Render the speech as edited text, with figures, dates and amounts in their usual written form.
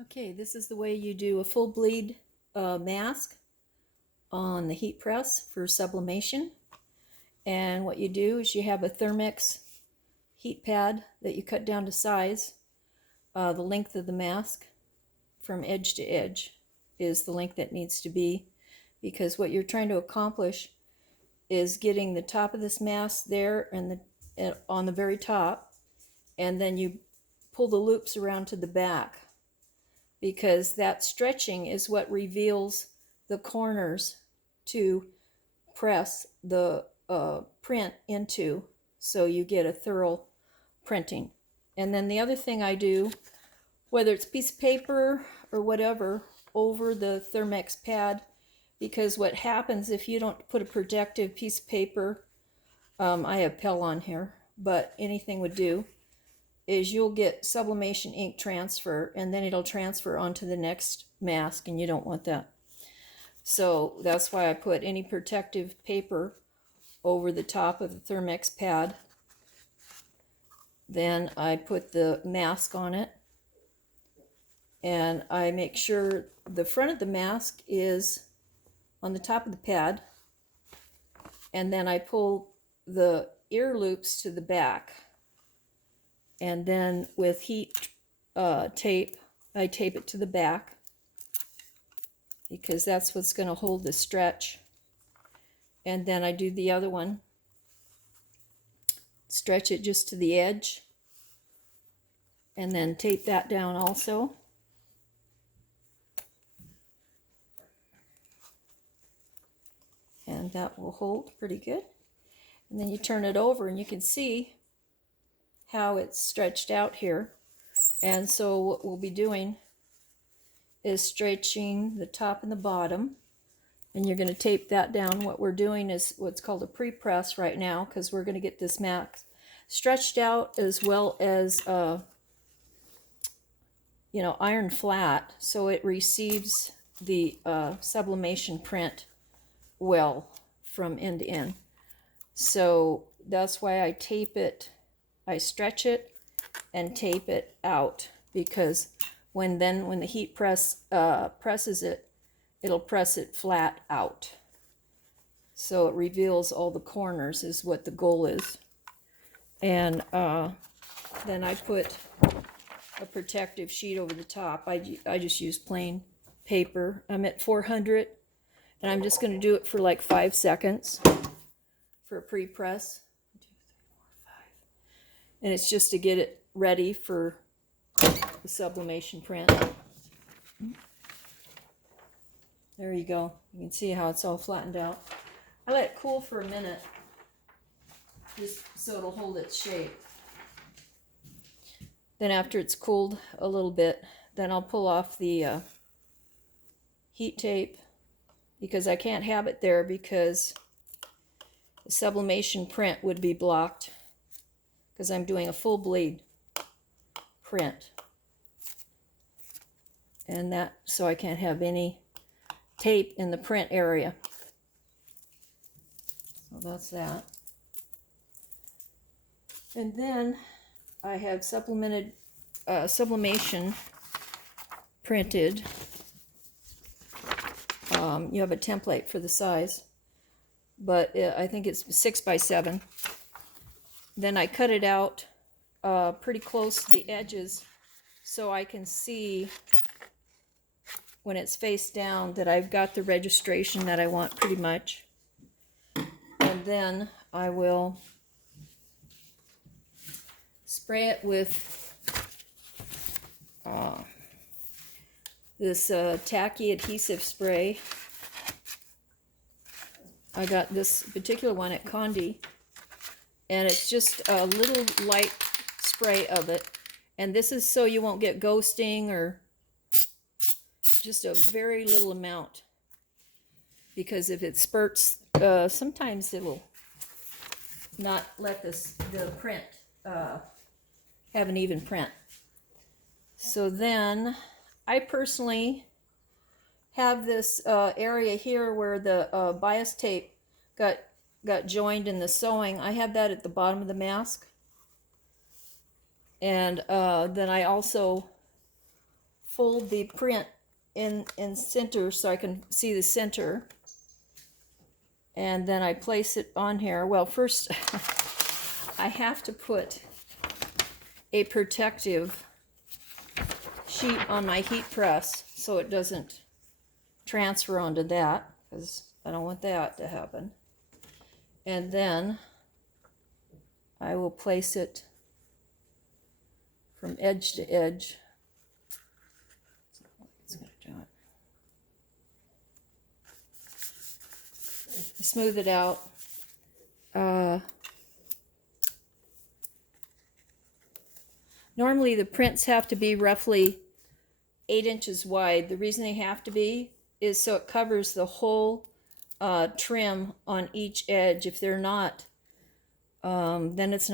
Okay, this is the way you do a full bleed mask on the heat press for sublimation. And what you do is you have a thermex heat pad that you cut down to size. The length of the mask from edge to edge is the length that needs to be, because what you're trying to accomplish is getting the top of this mask there and on the very top, and then you pull the loops around to the back, because that stretching is what reveals the corners to press the print into, so you get a thorough printing. And then the other thing I do, whether it's a piece of paper or whatever, over the thermex pad, because what happens if you don't put a protective piece of paper, I have Pell on here, but anything would do, is you'll get sublimation ink transfer, and then it'll transfer onto the next mask, and you don't want that. So that's why I put any protective paper over the top of the thermex pad. Then I put the mask on it, and I make sure the front of the mask is on the top of the pad, and then I pull the ear loops to the back, and then with heat tape, I tape it to the back, because that's what's going to hold the stretch. And then I do the other one, stretch it just to the edge, and then tape that down also. And that will hold pretty good. And then you turn it over and you can see how it's stretched out here. And so what we'll be doing is stretching the top and the bottom, and you're going to tape that down. What we're doing is what's called a pre-press right now, because we're going to get this mask stretched out as well as iron flat, so it receives the sublimation print well from end to end. So that's why I tape it, I stretch it and tape it out, because when the heat press presses it, it'll press it flat out. So it reveals all the corners is what the goal is. And then I put a protective sheet over the top. I just use plain paper. I'm at 400, and I'm just going to do it for like 5 seconds for a pre-press. 1, 2, 3, 4, 5. And it's just to get it ready for the sublimation print. There you go. You can see how it's all flattened out. I let it cool for a minute, just so it'll hold its shape. Then after it's cooled a little bit, then I'll pull off the heat tape, because I can't have it there because the sublimation print would be blocked, because I'm doing a full bleed print. And that, so I can't have any tape in the print area. So that's that. And then I have sublimation printed. You have a template for the size, but I think it's 6 by 7. Then I cut it out pretty close to the edges, so I can see when it's face down that I've got the registration that I want pretty much. And then I will spray it with this tacky adhesive spray. I got this particular one at Condi, and it's just a little light spray of it. And this is so you won't get ghosting, or just a very little amount, because if it spurts, sometimes it will not let the print have an even print. So then I personally have this area here where the bias tape got joined in the sewing. I have that at the bottom of the mask. And then I also fold the print in center so I can see the center. And then I place it on here. Well, first I have to put a protective sheet on my heat press so it doesn't transfer onto that, because I don't want that to happen. And then I will place it from edge to edge. It's going to do it. Smooth it out. Normally the prints have to be roughly 8 inches wide. The reason they have to be is so it covers the whole trim on each edge. If they're not, then it's not